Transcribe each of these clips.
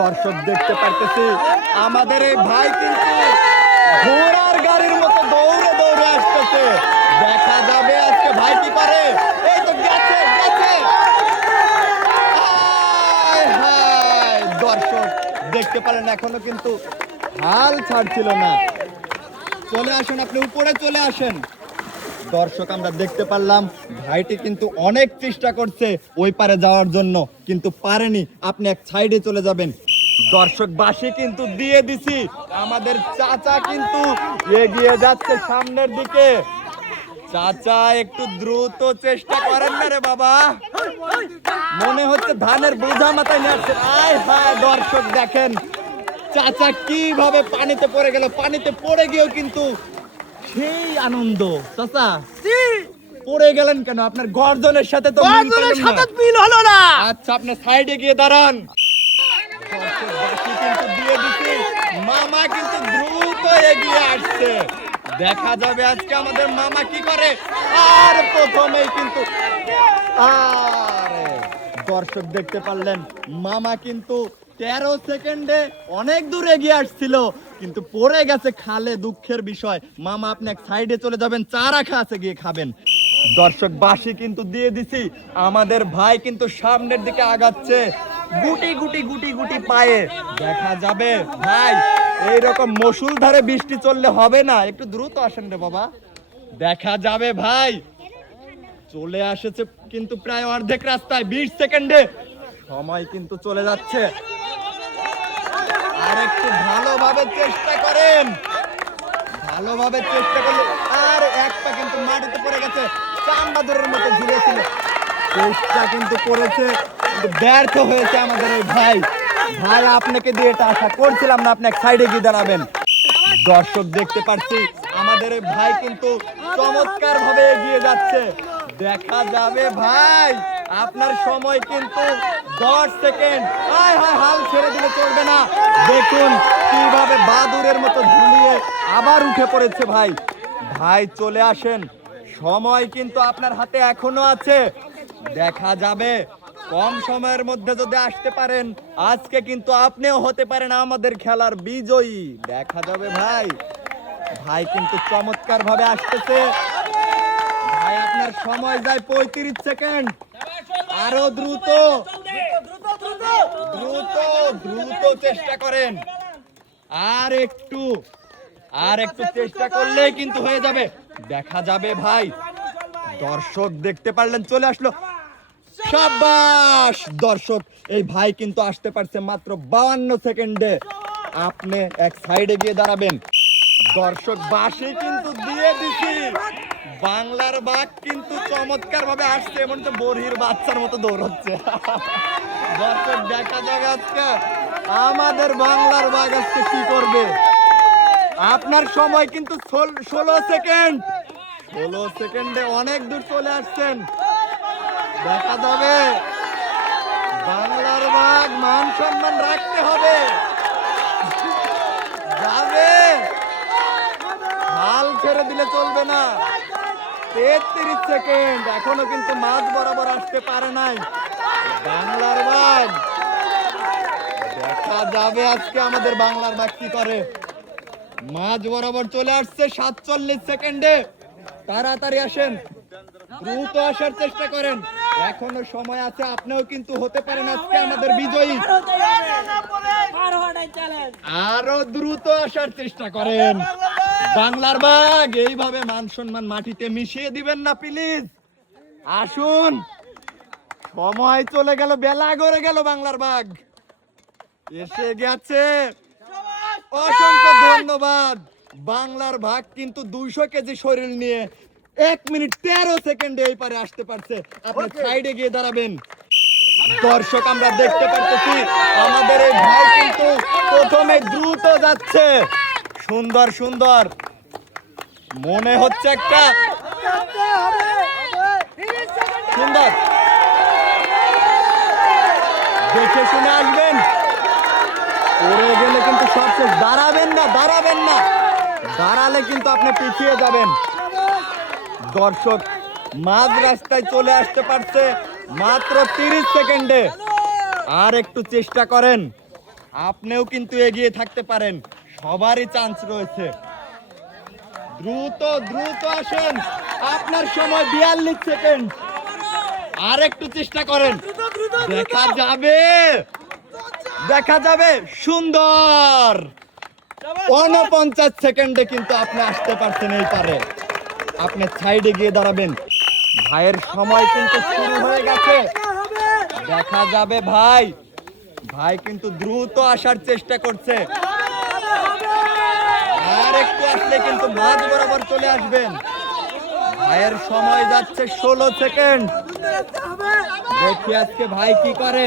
দর্শক দেখতে পারতেছি আমাদের এই ভাই কিন্তু ঘোড়ার গাড়ির মতো দৌড়ে দৌড়ে আসতেছে। দেখা যাবে আজকে ভাই কি করে। এই তো গেছে গেছে। হায় হায়, দর্শক দেখতে পারেন এখনো কিন্তু হাল ছাড়ছিল না। চলে আসেন, আপনি উপরে চলে আসেন। দর্শক আমরা দেখতে পারলাম ভাইটি কিন্তু অনেক চেষ্টা করছে ওই পারে যাওয়ার জন্য, কিন্তু পারেনি। আপনি এক সাইডে চলে যাবেন। দর্শক বাঁশি কিন্তু দিয়ে দিছি, আমাদের চাচা কিন্তু এগিয়ে যাচ্ছে সামনের দিকে। চাচা একটু দ্রুত চেষ্টা করেন না রে বাবা, মনে হচ্ছে ধানের বোঝা মাথায় নিয়ে আসছে। আয় হায়, দর্শক দেখেন চাচা কিভাবে পানিতে পড়ে গেল। পানিতে পড়ে গিয়েও কিন্তু সেই আনন্দ। চাচা পড়ে গেলেন কেন? আপনার গর্জনের সাথে তো মিল হলো না। আচ্ছা, আপনি সাইডে গিয়ে দাঁড়ান। কিন্তু দিয়ে দিছি, মামা কিন্তু দ্রুত এগিয়ে আসছে। দেখা যাবে আজকে আমাদের মামা কি করে। আর প্রথমেই কিন্তু দর্শক দেখতে পারলেন মামা কিন্তু 13 সেকেন্ডে অনেক দূর এগিয়ে আসছিল, কিন্তু পড়ে গেছে খালে। দুঃখের বিষয়। মামা আপনি এক সাইডে চলে যাবেন, চা রাখা আছে, গিয়ে খাবেন। দর্শক বাঁশি কিন্তু দিয়ে দিছি, আমাদের ভাই কিন্তু সামনের দিকে আগাচ্ছে গুটি গুটি গুটি গুটি পায়ে। দেখা যাবে ভাই এইরকম মুষলধারে বৃষ্টি চললে হবে না, একটু দ্রুত আসেন রে বাবা। দেখা যাবে ভাই চলে আসেছে কিন্তু প্রায় অর্ধেক রাস্তায়। 20 সেকেন্ডে সময় কিন্তু চলে যাচ্ছে। আর একটু ভালোভাবে চেষ্টা করেন, ভালোভাবে চেষ্টা করলে। আর এক পা কিন্তু মাটিতে পড়ে গেছে, চামবাদুরের মতো ঝুলেছিল। চেষ্টা কিন্তু করেছে, কিন্তু ব্যর্থ হয়েছে আমাদের এই ভাই। ভাই আপনাকে দিয়ে এটা আশা করছিলাম না, আপনি এক সাইডে গিয়ে দাঁড়াবেন। দর্শক দেখতে পাচ্ছি আমাদের এই ভাই কিন্তু চমৎকার ভাবে এগিয়ে যাচ্ছে। দেখা যাবে ভাই আপনার সময় কিন্তু 10 সেকেন্ড। হায় হায়, হাল ছেড়ে দিলে চলবে না। দেখুন কিভাবে বাদুরের মতো ঝুলিয়ে আবার উঠে পড়েছে ভাই। ভাই চলে আসেন, সময় কিন্তু আপনার হাতে এখনো আছে। দেখা যাবে কম সময়ের মধ্যে যদি আসতে পারেন, আজকে কিন্তু আপনিও হতে পারেন আমাদের খেলার বিজয়ী। দেখা যাবে ভাই, ভাই কিন্তু চমৎকার ভাবে আসতেছে। ভাই আপনার সময় যায় 35 সেকেন্ড। আরো দ্রুত দ্রুত দ্রুত চেষ্টা করেন। আর একটু চেষ্টা করলেই কিন্তু হয়ে যাবে। দেখা যাবে ভাই, দর্শক দেখতে পারলেন চলে আসলো। শাবাশ, দর্শক এই ভাই কিন্তু আসতে পারছে মাত্র 52 সেকেন্ডে। আপনি এক সাইডে গিয়ে দাঁড়াবেন। দর্শক বাঁশি কিন্তু দিয়ে দিছি, বাংলার বাঘ কিন্তু চমৎকার ভাবে আসছে, এমন তো বরহির বাচ্চার মতো দৌড়চ্ছে। দর্শক দেখা যাক আজকে আমাদের বাংলার বাঘ আজকে কি করবে। আপনার সময় কিন্তু 16 সেকেন্ড। 16 সেকেন্ডে অনেক দূর চলে আসছেন। দেখা যাবে বাংলার বাঘ মান সম্মান রাখতে হবে। যাবে, হাল ছেড়ে দিলে চলবে না। 33 সেকেন্ড, এখনো কিন্তু মাঝ বরাবর আসতে পারে নাই বাংলার বাঘ। দেখা যাবে আজকে আমাদের বাংলার বাঘ কি করে। মাঝ বরাবর চলে আসছে 47 সেকেন্ডে। তাড়াতাড়ি আসেন, দ্রুত আসার চেষ্টা করেন, এখনো সময় আছে। আপনিও কিন্তু হতে পারেন আজকে আমাদের বিজয়ী। আরো দ্রুত আসার চেষ্টা করেন। বাংলার বাঘ এইভাবে মান সম্মান মাটিতে মিশিয়ে দিবেন না প্লিজ। আসুন, সময় চলে গেল, বেলা গড়ে গেল। বাংলার বাঘ এসে গেছে। অসংখ্য ধন্যবাদ। বাংলার বাঘ কিন্তু 200 কেজি শরীর নিয়ে 1 মিনিট 13 সেকেন্ডে এই পারে আসতে পারছে। আপনি সাইডে গিয়ে দাঁড়াবেন। দর্শক আমরা দেখতে পাচ্ছি আমাদের এই ভাই কিন্তু প্রথমে দ্রুত যাচ্ছে। সুন্দর সুন্দর, মনে হচ্ছে একটা সুন্দর। দেখে শুনে আসবেন, পড়ে গেলে কিন্তু সবশেষ। দাঁড়াবেন না, দাঁড়াবেন না, দাঁড়ালে কিন্তু আপনি পিছিয়ে যাবেন। দর্শক মাঝ রাস্তায় চলে আসতে পারছে মাত্র 30 সেকেন্ডে। আর একটু চেষ্টা করেন, আপনিও কিন্তু এগিয়ে থাকতে পারেন, সবারই চান্স রয়েছে। দ্রুত দ্রুত আসেন, আপনার সময় 42 সেকেন্ড। আর একটু চেষ্টা করেন, দেখা যাবে, দেখা যাবে। সুন্দর, 49 সেকেন্ডে কিন্তু আপনি আসতে পারছেন এই পারে। আপনি সাইডে গিয়ে দাঁড়াবেন, ভাইয়ের সময় কিন্তু শুরু হয়ে গেছে। দেখা যাবে ভাই, ভাই কিন্তু দ্রুত আসার চেষ্টা করছে। আর একটু আসলে কিন্তু মাঝ বরাবর চলে আসবেন। ভাইয়ের সময় যাচ্ছে 16 সেকেন্ড। দেখি আজকে ভাই কি করে।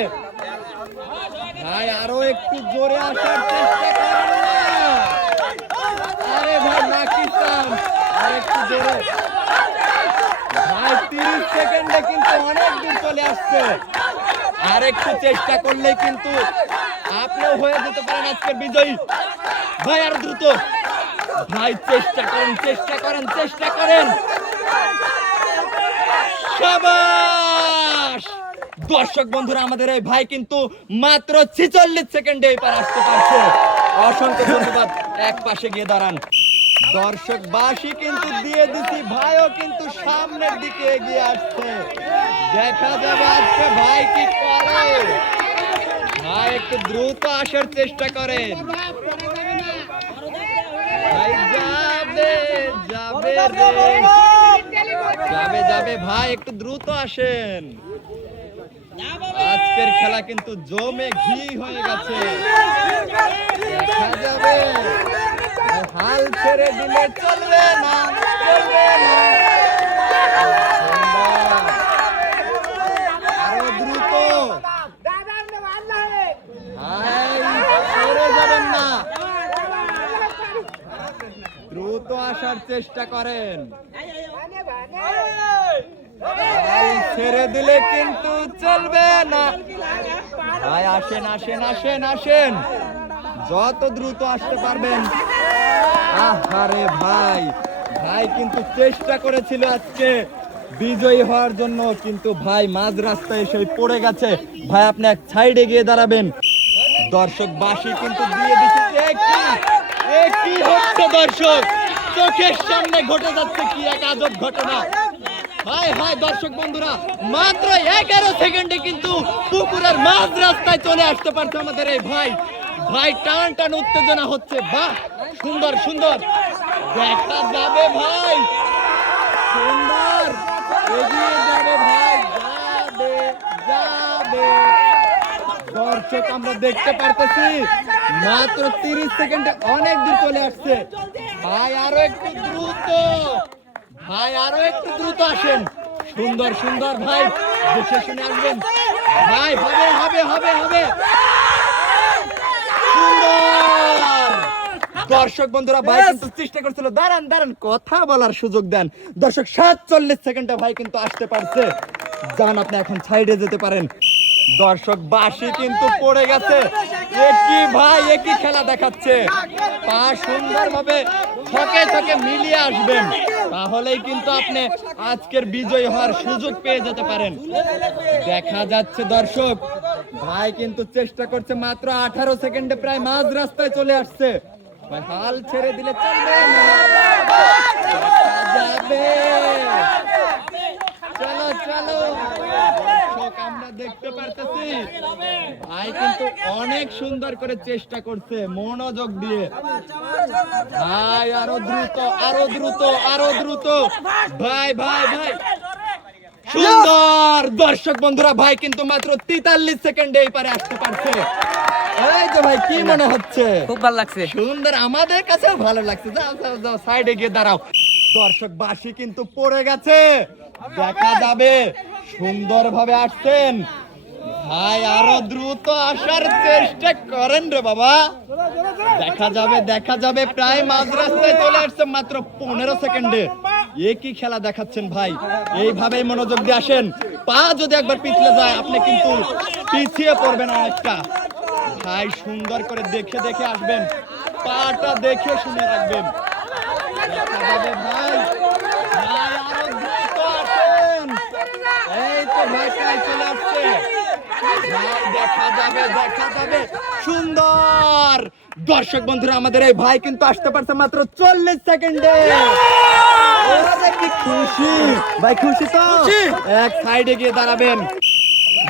ভাই আরো একটু জোরে আসার চেষ্টা করেন না। আরে ভাই নাকি চান্স, আর একটু জোরে। ভাই 30 সেকেন্ডে কিন্তু অনেক দূর চলে আসছে। আর একটু চেষ্টা করলে কিন্তু আপনিও হয়ে যেতে পারেন আজকের বিজয়ী। ভাই আর দ্রুত, ভাই চেষ্টা করেন, চেষ্টা করেন, চেষ্টা করেন। শাবাশ! দর্শক বন্ধুরা, আমাদের এই ভাই কিন্তু মাত্র 46 সেকেন্ডে এই পার আসতে পারছে। অসংখ্য ধন্যবাদ। এক পাশে গিয়ে দাঁড়ান। দর্শক বাসী কিন্তু দিয়ে দিচ্ছি, ভাইও কিন্তু সামনের দিকে এগিয়ে আসছে। দেখা যাবে আজকে ভাই কি করে। ভাই একটু দ্রুত আসার চেষ্টা করেন। ভাই যাবে যাবে রে, যাবে যাবে। ভাই একটু দ্রুত আসেন, আজকের খেলা কিন্তু জমে ঘি হয়ে গেছে। দেখা যাবে, হাল ছেড়ে দিলে চলবে না, চলবে না। আরো দ্রুত, সরে যাবেন না, দ্রুত আসার চেষ্টা করেন। ছেড়ে দিলে কিন্তু চলবে না। ভাই আসেন আসেন আসেন আসেন, যত দ্রুত আসতে পারবেন। আহারে ভাই, ভাই কিন্তু চেষ্টা করেছিল আজকে বিজয়ী হওয়ার জন্য, কিন্তু ভাই মাঝ রাস্তায় এসে পড়ে গেছে। ভাই আপনি এক সাইডে গিয়ে দাঁড়াবেন। দর্শক বাসী কিন্তু দিয়ে দিচ্ছে। কি হচ্ছে দর্শক, চোখের সামনে ঘটে যাচ্ছে কি এক আজব ঘটনা। হাই হাই দর্শক বন্ধুরা, মাত্র 11 সেকেন্ডে কিন্তু পুকুরের মাঝ রাস্তায় চলে আসতে পারছে আমাদের এই ভাই। ভাই টান টান উত্তেজনা হচ্ছে। বাহ, সুন্দর সুন্দর। দেখা যাবে ভাই, সুন্দর এগিয়ে যাবে ভাই, যাবে যাবে। দর্শক আমরা দেখতে পারতেছি মাত্র 30 সেকেন্ডে অনেক দূর চলে আসছে। ভাই আরো একটু দ্রুত, ভাই আরো একটু দ্রুত আসেন। সুন্দর সুন্দর ভাই, দেখে শুনে আসবেন ভাই। হবে হবে হবে হবে, সুন্দর। দর্শক বন্ধুরা, ভাই কিন্তু চেষ্টা করছিল। দাঁড়ান দাঁড়ান, কথা বলার সুযোগ দেন। দর্শক 47 সেকেন্ডে ভাই কিন্তু আসতে পারছে। যান আপনি এখন সাইডে যেতে পারেন। দর্শক বাসী কিন্তু পড়ে গেছে। একই ভাই একই খেলা দেখাচ্ছে। পা সুন্দরভাবে ছকে ছকে মিলিয়ে আসবেন, তাহলেই কিন্তু আপনি আজকের বিজয়ী হওয়ার সুযোগ পেয়ে যেতে পারেন। দেখা যাচ্ছে দর্শক, ভাই কিন্তু চেষ্টা করছে। মাত্র 18 সেকেন্ডে প্রায় মাঝ রাস্তায় চলে আসছে। ভাই হাল ছেড়ে দিলে চলবে না। দেখা যাবে, চলো চলো। দর্শক আমরা দেখতে পারতেছি ভাই কিন্তু অনেক সুন্দর করে চেষ্টা করছে, মনোযোগ দিয়ে। ভাই আরো দ্রুত, আরো দ্রুত, আরো দ্রুত। ভাই ভাই ভাই, সুন্দর। দর্শক বন্ধুরা, ভাই কিন্তু মাত্র 43 সেকেন্ডে এই পারে আসতে পারছে। এই যে ভাই কি মনে হচ্ছে? খুব ভালো লাগছে। সুন্দর, আমাদের কাছেও ভালো লাগছে। যাও যাও যাও, সাইডে গিয়ে দাঁড়াও। দর্শক বাসী কিন্তু পড়ে গেছে। দেখা যাবে, সুন্দরভাবে আসছেন ভাই। আরো দ্রুত আসার চেষ্টা করেন রে বাবা। দেখা যাবে, দেখা যাবে। প্রায় মাঝ রাস্তায় চলে আসছে মাত্র 15 সেকেন্ডে। একই খেলা দেখাচ্ছেন ভাই। এইভাবেই মনোযোগ দিয়ে আসেন। পা যদি একবার পিছলে যায়, আপনি কিন্তু পিছিয়ে পড়বেন অনেকটা। ভাই সুন্দর করে দেখে দেখে আসবেন, পাটা দেখে শুনে রাখবেন। দেখা যাবে ভাই, ভাই আরো দ্রুত আসেন। এই তো ভাই প্রায় চলে আসছে। দেখা যাবে দেখা যাবে সুন্দর। দর্শক বন্ধুরা আমাদের এই ভাই কিন্তু আসতে পারছে মাত্র 40 সেকেন্ডে। কি খুশি ভাই, খুশি তো? এক সাইডে গিয়ে দাঁড়াবেন।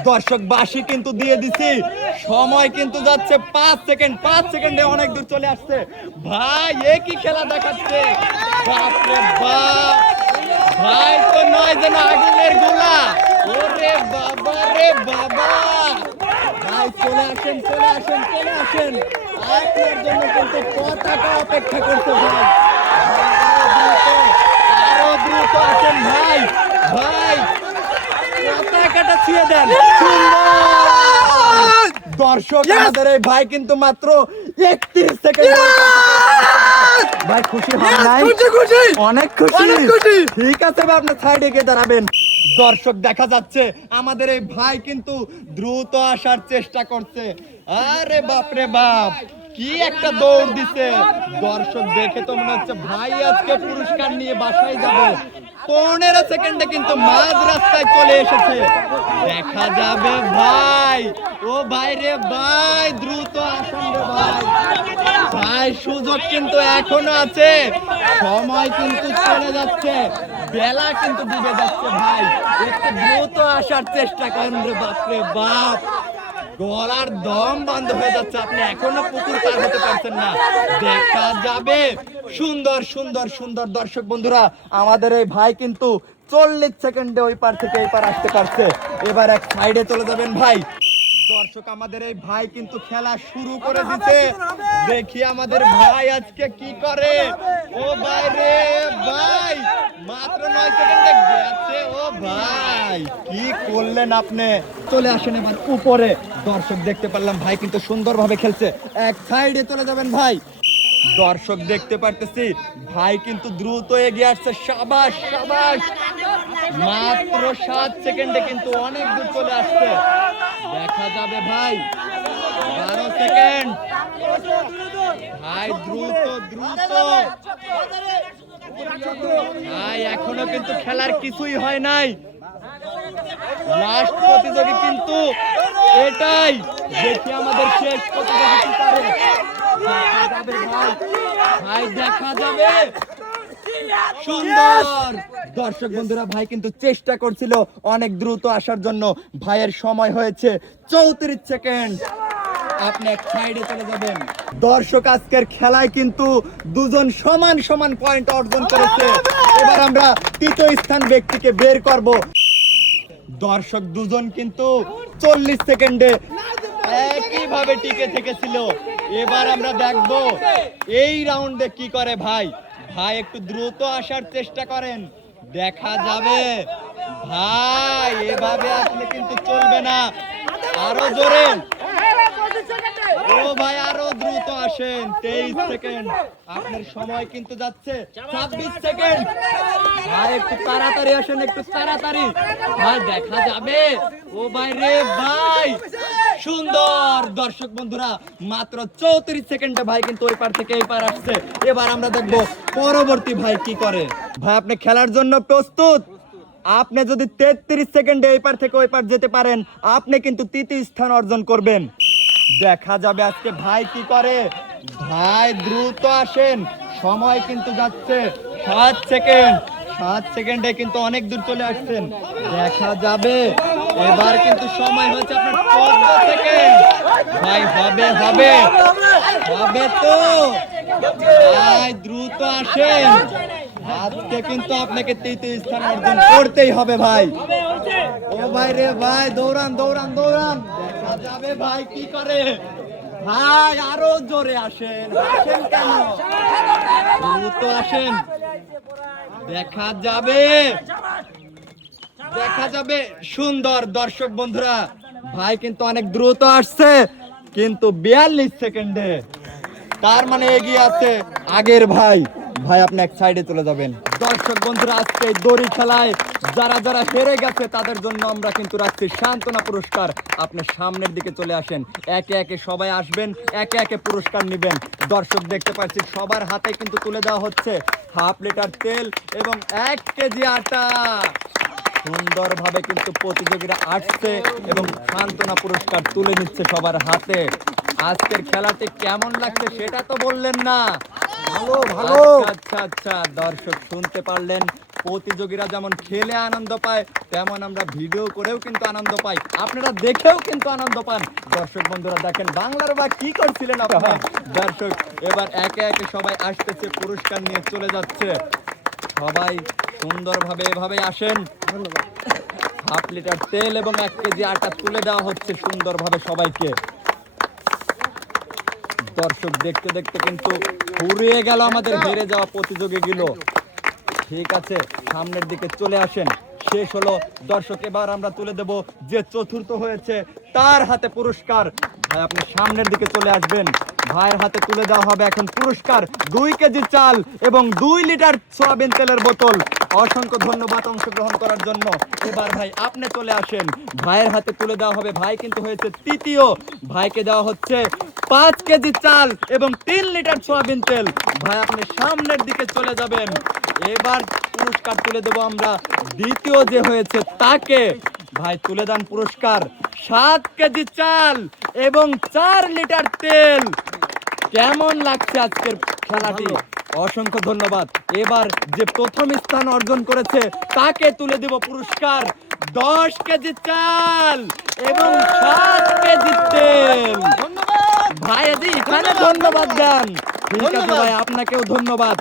দর্শক বাসি কিন্তু দিয়ে দিছি, সময় কিন্তু যাচ্ছে 5 সেকেন্ড। 5 সেকেন্ডে অনেক দূর চলে আসছে ভাই। একই খেলা দেখাচ্ছে, বাপরে বাপ ভাই, তো নয় যেন আগুনের গোলা। ওরে বাবা রে বাবা ভাই, চলে আসেন চলে আসেন চলে আসেন, আপনার জন্য কিন্তু পতাকা অপেক্ষা করছে ভাই। আরো দ্রুত আসেন ভাই। ভাই পতাকাটা ছুঁয়ে দেন। দর্শক আমাদের এই ভাই কিন্তু মাত্র 31 সেকেন্ড। ভাই খুশি হন নাই? অনেক খুশি। ঠিক আছে ভাই, আপনার সাইডে গিয়ে দাঁড়াবেন। দর্শক দেখা যাচ্ছে আমাদের এই ভাই কিন্তু দ্রুত আসার চেষ্টা করছে। আরে বাপরে বাপ, কি একটা দৌড় দিছে। দর্শক দেখে তো মনে হচ্ছে ভাই আজকে পুরস্কার নিয়ে বাসায় যাবে। 15 সেকেন্ডে কিন্তু মাঝ রাস্তায় চলে এসেছে। দেখা যাবে ভাই। ও ভাই রে ভাই, দ্রুত আসুন রে ভাই। ভাই সুযোগ কিন্তু এখনো আছে, সময় কিন্তু চলে যাচ্ছে, বেলা কিন্তু ডুবে যাচ্ছে ভাই। একটু দ্রুত আসার চেষ্টা করেন রে বাপরে বাপ। গলার দম বন্ধ হয়ে যাচ্ছে, আপনি এখনো পুকুর পার হতে পারছেন না। দেখা যাবে সুন্দর সুন্দর সুন্দর। দর্শক বন্ধুরা আমাদের এই ভাই কিন্তু 40 সেকেন্ডে ওই পার থেকে এই পার আসতে পারছে। এবার এক সাইডে চলে যাবেন ভাই। দর্শক আমাদের এই ভাই কিন্তু খেলা শুরু করে দিতে, দেখি আমাদের ভাই আজকে কি করে। ও ভাই রে ভাই, মাত্র 9 সেকেন্ডে গেছে। ও ভাই কি করলেন আপনি? চলে আসেন এবার উপরে। দর্শক দেখতে পারলাম ভাই কিন্তু সুন্দরভাবে খেলছে। এক সাইডে চলে যাবেন ভাই। দর্শক দেখতে পারতেছি ভাই কিন্তু দ্রুত এগিয়ে আসছে। সাবাস সাবাস, মাত্র 7 সেকেন্ডে কিন্তু অনেক দূর চলে আসছে। দেখা যাবে ভাই, 12 সেকেন্ড ভাই, দ্রুত দ্রুত ভাই। এখনো কিন্তু খেলার কিছুই হয় নাই। লাস্ট প্রতিযোগী কিন্তু এটাই, দেখি আমাদের শেষ প্রতিযোগী কি পারে। দেখা যাবে ভাই, ভাই দেখা যাবে সুন্দর। দর্শক বন্ধুরা ভাই কিন্তু চেষ্টা করছিল অনেক দ্রুত আসার জন্য। ভাইয়ের সময় হয়েছে 34 সেকেন্ড। আপনি এক সাইডে চলে যাবেন। দর্শক আজকের খেলায় কিন্তু দুজন সমান সমান পয়েন্ট অর্জন করেছে। এবার আমরা তৃতীয় স্থান ব্যক্তিকে বের করব। দর্শক দুজন কিন্তু 40 সেকেন্ডে একইভাবে টিকে থেকেছিল। এবার আমরা দেখব এই রাউন্ডে কি করে ভাই। ভাই একটু দ্রুত আসার চেষ্টা করেন, দেখা যাবে ভাই। এভাবে আসলে কিন্তু চলবে না, আরো জোরে। ও ভাই আরো দ্রুত আসেন। 23 সেকেন্ড, আপনার সময় কিন্তু যাচ্ছে 26 সেকেন্ড। ভাই একটু তাড়াতাড়ি আসেন, একটু তাড়াতাড়ি ভাই, দেখা যাবে। ও ভাই রে ভাই, সুন্দর। দর্শক বন্ধুরা মাত্র 34 সেকেন্ডে ভাই কিন্তু ওই পার থেকে এই পার আসছে। এবার আমরা দেখবো পরবর্তী ভাই কি করে। ভাই আপনি খেলার জন্য প্রস্তুত? আপনি যদি 33 সেকেন্ডে এই পার থেকে ওই পার যেতে পারেন, আপনি কিন্তু তৃতীয় স্থান অর্জন করবেন। দেখা যাবে আজকে ভাই কি করে। ভাই দ্রুত আসেন, সময় কিন্তু যাচ্ছে 7 সেকেন্ড। 7 সেকেন্ডে কিন্তু অনেক দূর চলে আসছেন। দেখা যাবে এবার কিন্তু সময় হচ্ছে আপনার 14 সেকেন্ড। ভাই হবে হবে হবে তো ভাই, দ্রুত আসেন। আজকে কিন্তু আপনাকে তৃতীয় স্থান অর্জন করতেই হবে ভাই। ও ভাই রে ভাই, দৌড়ান দৌড়ান দৌড়ান। দেখা যাবে ভাই কি করে। ভাই আরো জোরে আসেন, আসেন কেন? দ্রুত আসেন, দেখা যাবে দেখা যাবে সুন্দর। দর্শক বন্ধুরা ভাই কিন্তু অনেক দ্রুত আসছে, কিন্তু 42 সেকেন্ডে, তার মানে এগিয়ে আছে আগের ভাই। ভাই আপনি এক সাইডে চলে যাবেন। দর্শক বন্ধুরা আজকে দড়ি খেলায় যারা যারা হেরে গেছে তাদের জন্য আমরা কিন্তু রাখছি সান্ত্বনা পুরস্কার। আপনি সামনের দিকে চলে আসেন, একে একে সবাই আসবেন, একে একে পুরস্কার নেবেন। দর্শক দেখতে পাচ্ছি সবার হাতে কিন্তু তুলে দেওয়া হচ্ছে হাফ লিটার তেল এবং 1 কেজি আটা। সুন্দরভাবে কিন্তু প্রতিযোগীরা আসছে এবং সান্ত্বনা পুরস্কার তুলে নিচ্ছে সবার হাতে। আজকের খেলাটি কেমন লাগছে সেটা তো বললেন না। ভালো ভালো। আচ্ছা আচ্ছা, দর্শক শুনতে পারলেন, প্রতিযোগীরা যেমন খেলে আনন্দ পায় তেমন আমরা ভিডিও করেও কিন্তু আনন্দ পাই, আপনারা দেখেও কিন্তু আনন্দ পান। দর্শক বন্ধুরা দেখেন বাংলার বা কি করছিলেন আপনারা। দর্শক এবার একে একে সবাই আসতেছে, পুরস্কার নিয়ে চলে যাচ্ছে। সবাই সুন্দরভাবে এভাবে আসেন। হাফ লিটার তেল এবং 1 কেজি আটা তুলে দেওয়া হচ্ছে সুন্দরভাবে সবাইকে। দর্শক দেখতে দেখতে কিন্তু ফুরিয়ে গেল আমাদের হেরে যাওয়া প্রতিযোগীগুলো। ঠিক আছে, সামনের দিকে চলে আসেন। শেষ হলো দর্শক, এবার আমরা তুলে দেব যে চতুর্থ হয়েছে তার হাতে পুরস্কার। ভাই আপনি সামনের দিকে চলে আসবেন, ভাইয়ের হাতে তুলে দেওয়া হবে এখন পুরস্কার 2 কেজি চাল এবং 2 লিটার সয়াবিন তেলের বোতল। অসংখ্য ধন্যবাদ অংশগ্রহণ করার জন্য। এবার ভাই আপনি চলে আসেন, ভাইয়ের হাতে তুলে দেওয়া হবে, ভাই কিন্তু হয়েছে তৃতীয়। ভাইকে দেওয়া হচ্ছে 5 কেজি চাল এবং 3 লিটার সয়াবিন তেল। ভাই আপনি সামনের দিকে চলে যাবেন। এবার পুরস্কার তুলে দেবো আমরা দ্বিতীয় যে হয়েছে তাকে। ভাই তুলে দেন পুরস্কার 7 কেজি চাল এবং 4 লিটার তেল। কেমন লাগছে আজকের খেলাটি? অসংখ্য ধন্যবাদ। এবার যে প্রথম স্থান অর্জন করেছে তাকে তুলে দেব পুরস্কার 10 কেজি চাল এবং 7 কেজি তেল। ভাই আজি এখানে ধন্যবাদ দেন। ঠিক আছে ভাই, আপনাকেও ধন্যবাদ।